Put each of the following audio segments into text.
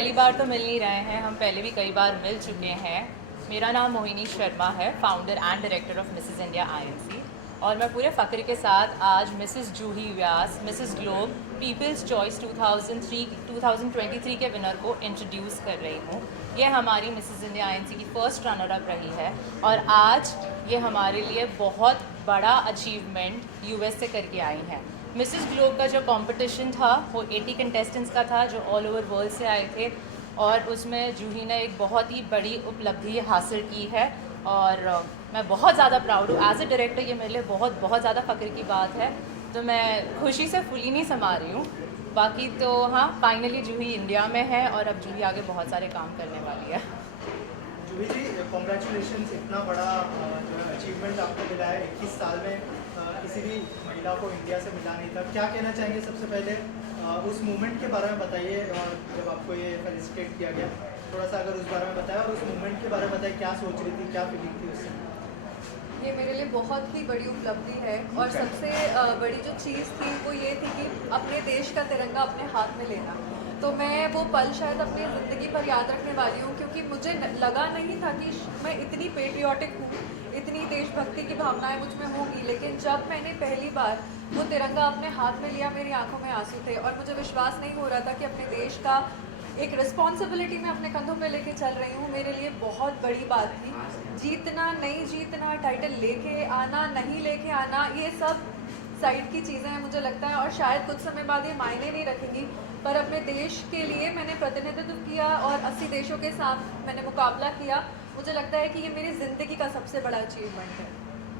पहली बार तो मिल नहीं रहे हैं, हम पहले भी कई बार मिल चुके हैं। मेरा नाम मोहिनी शर्मा है, founder and director of Mrs India INC, और मैं पूरे फ़ख्र के साथ आज मिसेस जूही व्यास, मिसेस ग्लोब पीपल्स चॉइस 2023 के विनर को इंट्रोड्यूस कर रही हूँ। ये हमारी मिसेस इंडिया आईएनसी की फ़र्स्ट रनर अप रही है और आज ये हमारे लिए बहुत बड़ा अचीवमेंट यूएस से करके आई हैं। मिसेस ग्लोब का जो कंपटीशन था वो 80 कंटेस्टेंट्स का था जो ऑल ओवर वर्ल्ड से आए थे, और उसमें जूही ने एक बहुत ही बड़ी उपलब्धि हासिल की है और मैं बहुत ज़्यादा प्राउड हूँ। एज ए डायरेक्टर ये मेरे लिए बहुत बहुत ज़्यादा फ़ख्र की बात है, तो मैं खुशी से फुली नहीं समा रही हूँ। बाकी तो हाँ, फाइनली जूही इंडिया में है और अब जूही आगे बहुत सारे काम करने वाली है। जूही जी, कॉन्ग्रेचुलेशंस, इतना बड़ा जो है अचीवमेंट आपको मिला है। 21 साल में किसी भी महिला को इंडिया से मिला नहीं था। क्या कहना चाहेंगे सबसे पहले उस मोमेंट के बारे में बताइए, और जब आपको ये फेलिसिटेट किया गया थोड़ा सा अगर उस बारे में बताएं, और उस मोमेंट के बारे में बताइए, क्या सोच रही थी, क्या फीलिंग थी उससे? ये मेरे लिए बहुत ही बड़ी उपलब्धि है और सबसे बड़ी जो चीज़ थी वो ये थी कि अपने देश का तिरंगा अपने हाथ में लेना। तो मैं वो पल शायद अपनी ज़िंदगी पर याद रखने वाली हूँ, क्योंकि मुझे लगा नहीं था कि मैं इतनी पेट्रियाटिक हूँ, इतनी देशभक्ति की भावनाएं मुझ में होंगी। लेकिन जब मैंने पहली बार वो तिरंगा अपने हाथ में लिया, मेरी आंखों में आंसू थे और मुझे विश्वास नहीं हो रहा था कि अपने देश का एक रिस्पॉन्सिबिलिटी मैं अपने कंधों पे लेके चल रही हूँ। मेरे लिए बहुत बड़ी बात थी। जीतना नहीं जीतना, टाइटल लेके आना नहीं लेके आना, ये सब साइड की चीज़ें हैं मुझे लगता है, और शायद कुछ समय बाद ये मायने नहीं रखेंगी। पर अपने देश के लिए मैंने प्रतिनिधित्व किया और 80 देशों के साथ मैंने मुकाबला किया। मुझे लगता है कि ये मेरी ज़िंदगी का सबसे बड़ा अचीवमेंट है।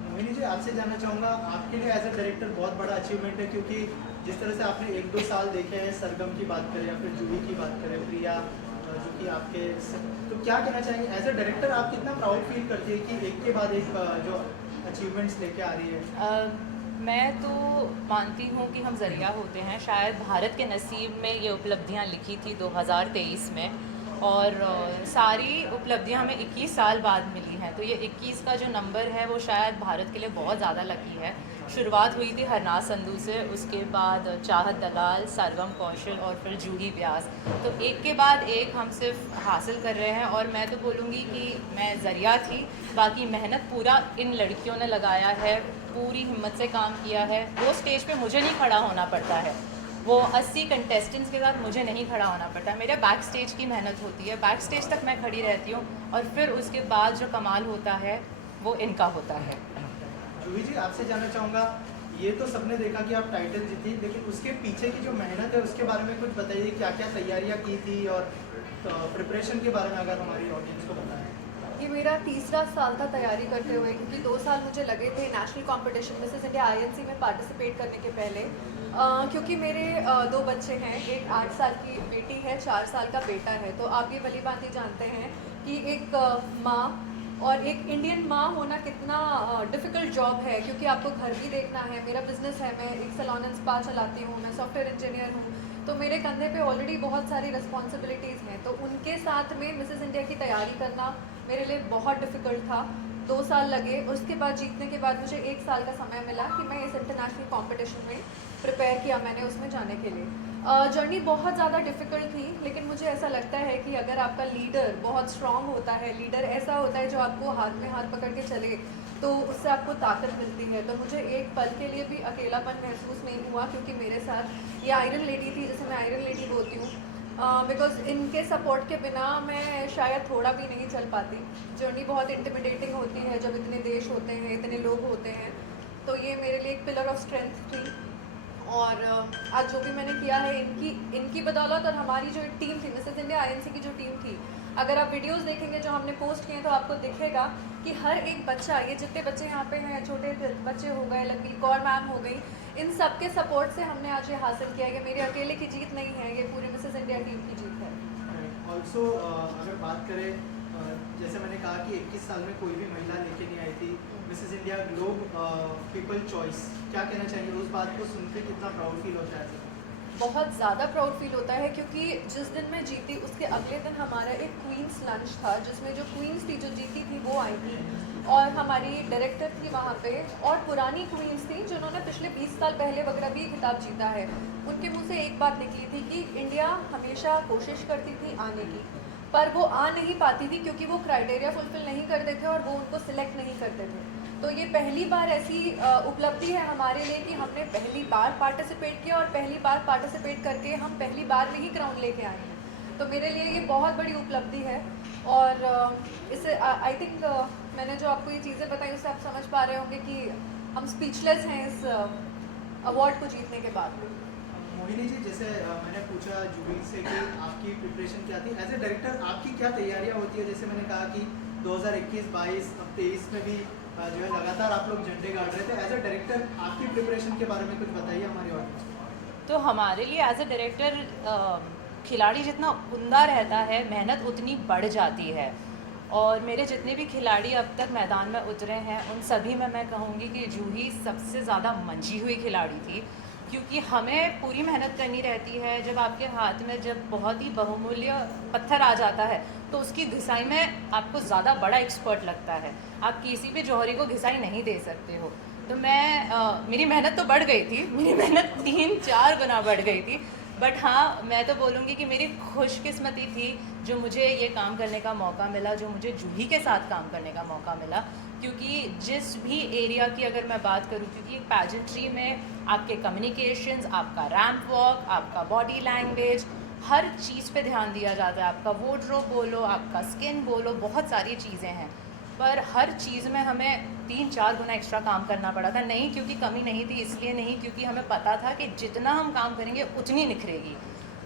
मोहिनी जी, आपसे जानना चाहूँगा, आपके लिए एज ए डायरेक्टर बहुत बड़ा अचीवमेंट है, क्योंकि जिस तरह से आपने 1-2 साल देखे हैं, सरगम की बात करें या फिर जूही की बात करें, प्रिया जो कि आपके, तो क्या कहना चाहेंगे एज ए डायरेक्टर, आप कितना प्राउड फील करती है कि एक के बाद एक जो अचीवमेंट्स लेके आ रही है? मैं तो मानती हूँ कि हम ज़रिया होते हैं। शायद भारत के नसीब में ये उपलब्धियाँ लिखी थी 2023 में, और सारी उपलब्धियाँ हमें 21 साल बाद मिली हैं। तो ये 21 का जो नंबर है वो शायद भारत के लिए बहुत ज़्यादा लकी है। शुरुआत हुई थी हरनाज संधू से, उसके बाद चाहत दलाल, सरगम कौशल और फिर जूही व्यास। तो एक के बाद एक हम सिर्फ हासिल कर रहे हैं, और मैं तो बोलूँगी कि मैं ज़रिया थी। बाकी मेहनत पूरा इन लड़कियों ने लगाया है, पूरी हिम्मत से काम किया है। वो स्टेज पे मुझे नहीं खड़ा होना पड़ता है, वो 80 कंटेस्टेंट्स के साथ मुझे नहीं खड़ा होना पड़ता। मेरे बैक स्टेज की मेहनत होती है, बैक स्टेज तक मैं खड़ी रहती हूँ, और फिर उसके बाद जो कमाल होता है वो इनका होता है। जूही जी, आपसे जानना चाहूँगा, ये तो सबने देखा कि आप टाइटल जीती, लेकिन उसके पीछे की जो मेहनत है उसके बारे में कुछ बताइए। क्या क्या तैयारियाँ की थी, और प्रिपरेशन के बारे में अगर हमारी ऑडियंस को बताएं। ये मेरा तीसरा साल था तैयारी करते हुए, क्योंकि 2 साल मुझे लगे थे national competition Mrs India INC में पार्टिसिपेट करने के पहले। क्योंकि मेरे 2 बच्चे हैं, एक 8 साल की बेटी है, 4 साल का बेटा है। तो आप ये भली भांति जानते हैं कि एक माँ और एक इंडियन माँ होना कितना डिफ़िकल्ट जॉब है, क्योंकि आपको घर भी देखना है। मेरा बिजनेस है, मैं एक सैलून एंड स्पा चलाती हूँ, मैं सॉफ्टवेयर इंजीनियर हूँ, तो मेरे कंधे पे ऑलरेडी बहुत सारी रिस्पॉन्सिबिलिटीज़ हैं। तो उनके साथ में मिसेस इंडिया की तैयारी करना मेरे लिए बहुत डिफ़िकल्ट था। 2 साल लगे, उसके बाद जीतने के बाद मुझे 1 साल का समय मिला कि मैं इस इंटरनेशनल कॉम्पिटिशन में प्रिपेयर किया मैंने उसमें जाने के लिए। जर्नी बहुत ज़्यादा डिफ़िकल्ट थी, लेकिन मुझे ऐसा लगता है कि अगर आपका लीडर बहुत स्ट्रॉन्ग होता है, लीडर ऐसा होता है जो आपको हाथ में हाथ पकड़ के चले, तो उससे आपको ताकत मिलती है। तो मुझे एक पल के लिए भी अकेलापन महसूस नहीं हुआ, क्योंकि मेरे साथ ये आयरन लेडी थी, जिसे मैं आयरन लेडी बोलती हूँ, बिकॉज इनके सपोर्ट के बिना मैं शायद थोड़ा भी नहीं चल पाती। जर्नी बहुत इंटिमिडेटिंग होती है जब इतने देश होते हैं, इतने लोग होते हैं। तो ये मेरे लिए एक पिलर ऑफ स्ट्रेंथ थी, और आज जो भी मैंने किया है इनकी बदौलत। और हमारी जो टीम थी, मिसेस इंडिया आईएनसी की जो टीम थी, अगर आप वीडियोस देखेंगे जो हमने पोस्ट किए तो आपको दिखेगा कि हर एक बच्चा, ये जितने बच्चे यहाँ पे हैं, छोटे बच्चे हो गए, लकीर कौर मैम हो गई, इन सब के सपोर्ट से हमने आज ये हासिल किया है। ये मेरे अकेले की जीत नहीं है, ये पूरी मिसेस इंडिया टीम की जीत है। ऑल्सो अगर बात करें, जैसे मैंने कहा कि 21 साल में कोई भी महिला लेके नहीं आई थी Mrs India globe people choice, क्या कहना चाहिए उस बात को सुन के? कितना प्राउड फील होता है? बहुत ज़्यादा प्राउड फील होता है क्योंकि जिस दिन मैं जीती उसके अगले दिन हमारा एक क्वींस लंच था जिसमें जो क्वींस थी जो जीती थी वो आई थी और हमारी डायरेक्टर थी वहाँ पे और पुरानी क्वींस थी जिन्होंने पिछले 20 साल पहले वगैरह भी खिताब जीता है। उनके मुंह से एक बात निकली थी कि इंडिया हमेशा कोशिश करती थी आने की, पर वो आ नहीं पाती थी क्योंकि वो क्राइटेरिया फुलफिल नहीं करते थे और वो उनको सिलेक्ट नहीं करते थे। तो ये पहली बार ऐसी उपलब्धि है हमारे लिए कि हमने पहली बार पार्टिसिपेट किया और पहली बार पार्टिसिपेट करके हम पहली बार में ही क्राउन लेके आए हैं। तो मेरे लिए ये बहुत बड़ी उपलब्धि है और इससे आई थिंक मैंने जो आपको ये चीज़ें बताई उससे आप समझ पा रहे होंगे कि हम स्पीचलेस हैं इस अवार्ड को जीतने के बाद। मोहिनी जी, जैसे मैंने पूछा जूही से कि आपकी प्रिपरेशन क्या थी एज ए डायरेक्टर, आपकी क्या तैयारियां होती है? जैसे मैंने कहा कि 2021-22 अब 23 में भी जो है लगातार आप लोग झंडे गाड़ रहे थे। एज ए डायरेक्टर आपकी प्रिपरेशन के बारे में कुछ बताइए हमारी ऑडियंस को। तो हमारे लिए एज ए डायरेक्टर खिलाड़ी जितना उमदा रहता है मेहनत उतनी बढ़ जाती है। और मेरे जितने भी खिलाड़ी अब तक मैदान में उतरे हैं उन सभी में मैं कहूँगी कि जूही सबसे ज़्यादा मंझी हुई खिलाड़ी थी, क्योंकि हमें पूरी मेहनत करनी रहती है। जब आपके हाथ में जब बहुत ही बहुमूल्य पत्थर आ जाता है तो उसकी घिसाई में आपको ज़्यादा बड़ा एक्सपर्ट लगता है, आप किसी भी जौहरी को घिसाई नहीं दे सकते हो। तो मेरी मेहनत तो बढ़ गई थी, मेरी मेहनत 3-4 गुना बढ़ गई थी। बट हाँ, मैं तो बोलूँगी कि मेरी खुशकिस्मती थी जो मुझे ये काम करने का मौका मिला, जो मुझे जूही के साथ काम करने का मौका मिला। क्योंकि जिस भी एरिया की अगर मैं बात करूँ, क्योंकि पैजेंट्री में आपके कम्युनिकेशंस, आपका रैंप वॉक, आपका बॉडी लैंग्वेज, हर चीज़ पे ध्यान दिया जाता है। आपका वार्डरोब बोलो, आपका स्किन बोलो, बहुत सारी चीज़ें हैं। पर हर चीज़ में हमें 3-4 गुना एक्स्ट्रा काम करना पड़ा था। नहीं क्योंकि कमी नहीं थी, इसलिए नहीं, क्योंकि हमें पता था कि जितना हम काम करेंगे उतनी निखरेगी।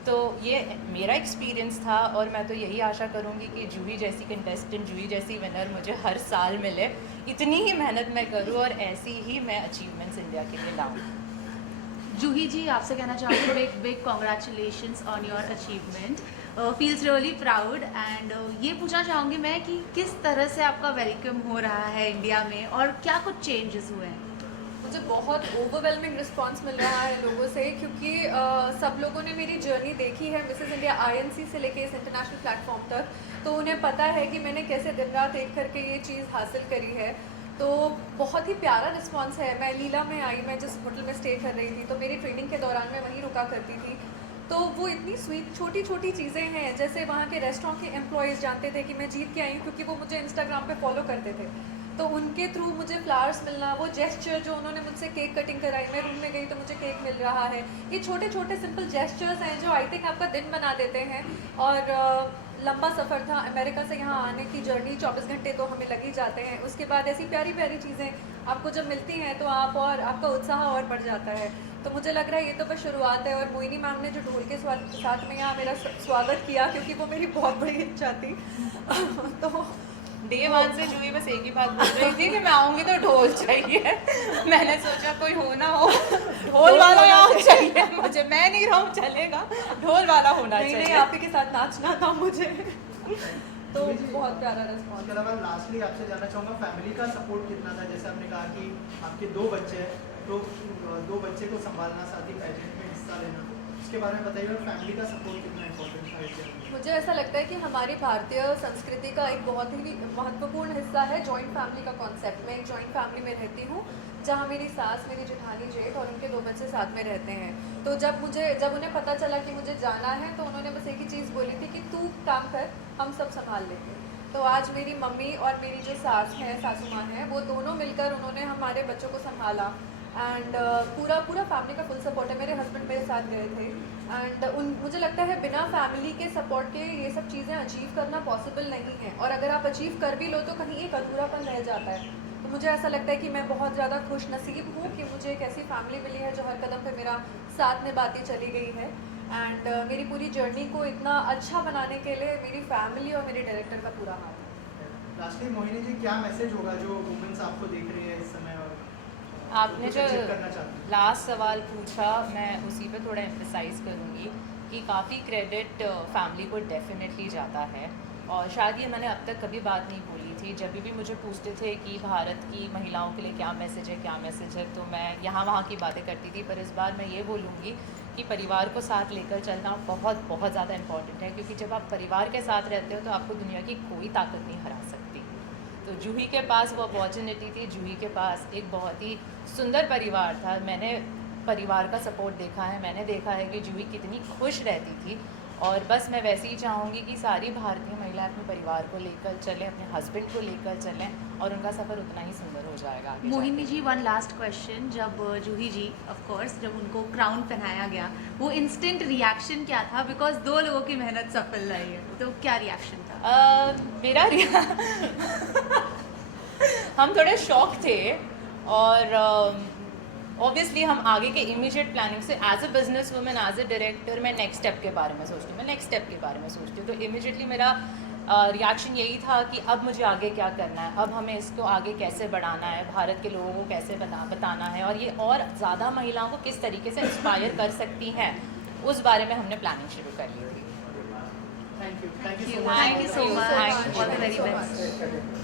तो ये मेरा एक्सपीरियंस था और मैं तो यही आशा करूँगी कि जूही जैसी कंटेस्टेंट, जूही जैसी विनर मुझे हर साल मिले। इतनी ही मेहनत मैं करूँ और ऐसी ही मैं अचीवमेंट्स इंडिया के लिए लाऊँ। जूही जी, आपसे कहना चाहूँगी big big congratulations on your achievement, feels really proud. And ये पूछना चाहूँगी मैं कि किस तरह से आपका वेलकम हो रहा है इंडिया में और क्या कुछ चेंजेस हुए हैं? मुझे बहुत ओवरवेलमिंग रिस्पांस मिल रहा है लोगों से, क्योंकि सब लोगों ने मेरी जर्नी देखी है मिसेस इंडिया आईएनसी से लेके इस इंटरनेशनल प्लेटफॉर्म तक। तो उन्हें पता है कि मैंने कैसे दिन रात एक करके ये चीज़ हासिल करी है। तो बहुत ही प्यारा रिस्पांस है। मैं लीला में आई, मैं जिस होटल में स्टे कर रही थी तो मेरी ट्रेनिंग के दौरान मैं वहीं रुका करती थी। तो वो इतनी स्वीट छोटी छोटी चीज़ें हैं, जैसे वहाँ के रेस्टोरेंट के एम्प्लॉयज़ जानते थे कि मैं जीत के आई हूँ क्योंकि वो मुझे इंस्टाग्राम पे फॉलो करते थे। तो उनके थ्रू मुझे फ्लावर्स मिलना, वो जेस्चर जो उन्होंने मुझसे केक कटिंग कराई, मैं रूम में गई तो मुझे केक मिल रहा है। ये छोटे छोटे सिंपल जेस्चर्स हैं जो आई थिंक आपका दिन बना देते हैं। और लंबा सफ़र था अमेरिका से यहाँ आने की जर्नी, 24 घंटे तो हमें लग ही जाते हैं। उसके बाद ऐसी प्यारी प्यारी चीज़ें आपको जब मिलती हैं तो आपका उत्साह और बढ़ जाता है। तो मुझे लग रहा है ये तो बस शुरुआत है। और मोहिनी मैम ने जो ढोल के साथ में यहाँ मेरा स्वागत किया, क्योंकि वो मेरी बहुत बड़ी इच्छा थी। तो डे 1 से जूही बस एक ही बात बोल रही थी कि मैं आऊँगी तो ढोल चाहिए। मैंने सोचा कोई हो ना हो, ढोल वाला यहाँ चाहिए मुझे, मैं नहीं रहूँ चलेगा, ढोल वाला होना नहीं चाहिए। आप ही के साथ नाचना था मुझे। तो बहुत प्यारा रिस्पॉन्स। उसके अलावा लास्टली आपसे जानना चाहूँगा फैमिली का सपोर्ट कितना था? जैसे आपने कहा कि आपके 2 बच्चे हैं, तो 2 बच्चे को संभालना, साथ ही पेजेंट में हिस्सा लेना, उसके बारे में बताइए। और फैमिली का सपोर्ट कितना इम्पोर्टेंट था इसके अंदर? मुझे ऐसा लगता है कि हमारी भारतीय संस्कृति का एक बहुत ही महत्वपूर्ण हिस्सा है जॉइंट फैमिली का कॉन्सेप्ट। मैं एक जॉइंट फैमिली में रहती हूँ जहाँ मेरी सास, मेरी जेठानी, जेठ और उनके 2 बच्चे साथ में रहते हैं। तो जब उन्हें पता चला कि मुझे जाना है तो उन्होंने बस एक ही चीज़ बोली थी कि तू काम कर, हम सब संभाल लेंगे। तो आज मेरी मम्मी और मेरी जो सास है, सासू माँ है, वो दोनों मिलकर उन्होंने हमारे बच्चों को संभाला। एंड पूरा फैमिली का फुल सपोर्ट है। मेरे हस्बैंड मेरे साथ गए थे। एंड मुझे लगता है बिना फैमिली के सपोर्ट के ये सब चीज़ें अचीव करना पॉसिबल नहीं है। और अगर आप अचीव कर भी लो तो कहीं एक अधूरापन रह जाता है। तो मुझे ऐसा लगता है कि मैं बहुत ज़्यादा खुश नसीब हूँ कि मुझे एक ऐसी फैमिली मिली है जो हर कदम पे मेरा साथ में बातें चली गई है। एंड मेरी पूरी जर्नी को इतना अच्छा बनाने के लिए मेरी फैमिली और मेरे डायरेक्टर का पूरा हाथ है। लास्टली मोहिनी जी, क्या मैसेज होगा जो वुमेन्स आपको देख रही है इस समय और आपने कुछ जो achieve करना चाहती हैं? लास्ट सवाल पूछा, मैं उसी पे थोड़ा एम्फसाइज़ करूँगी कि काफ़ी क्रेडिट फैमिली को डेफिनेटली जाता है। और शायद ये मैंने अब तक कभी बात नहीं बोली थी। जब भी मुझे पूछते थे कि भारत की महिलाओं के लिए क्या मैसेज है, तो मैं यहाँ वहाँ की बातें करती थी। पर इस बार मैं ये बोलूँगी कि परिवार को साथ लेकर चलना बहुत बहुत ज़्यादा इम्पॉर्टेंट है, क्योंकि जब आप परिवार के साथ रहते हो तो आपको दुनिया की कोई ताकत नहीं हरा सकती। तो जूही के पास वो अपॉर्चुनिटी थी, जूही के पास एक बहुत ही सुंदर परिवार था। मैंने परिवार का सपोर्ट देखा है, मैंने देखा है कि जूही कितनी खुश रहती थी, और बस मैं वैसे ही चाहूँगी कि सारी भारतीय महिलाएं अपने परिवार को लेकर चलें, अपने हस्बैंड को लेकर चलें, और उनका सफ़र उतना ही सुंदर हो जाएगा आगे Mohini ji, one last question, जब जूही जी ऑफ कोर्स जब उनको क्राउन पहनाया गया, वो इंस्टेंट रिएक्शन क्या था? बिकॉज 2 लोगों की मेहनत सफल रही है, तो क्या रिएक्शन था? मेरा हम थोड़े शॉक थे, और ऑब्वियसली हम आगे के इमीडिएट प्लानिंग से as a business women, as a director, मैं नेक्स्ट स्टेप के बारे में सोचती हूँ, तो इमीडिएटली मेरा रिएक्शन यही था कि अब मुझे आगे क्या करना है, अब हमें इसको आगे कैसे बढ़ाना है, भारत के लोगों को कैसे बताना है, और ये और ज़्यादा महिलाओं को किस तरीके से इंस्पायर कर सकती हैं, उस बारे में हमने प्लानिंग शुरू कर ली थी। Thank you Thank you so much. All the very best.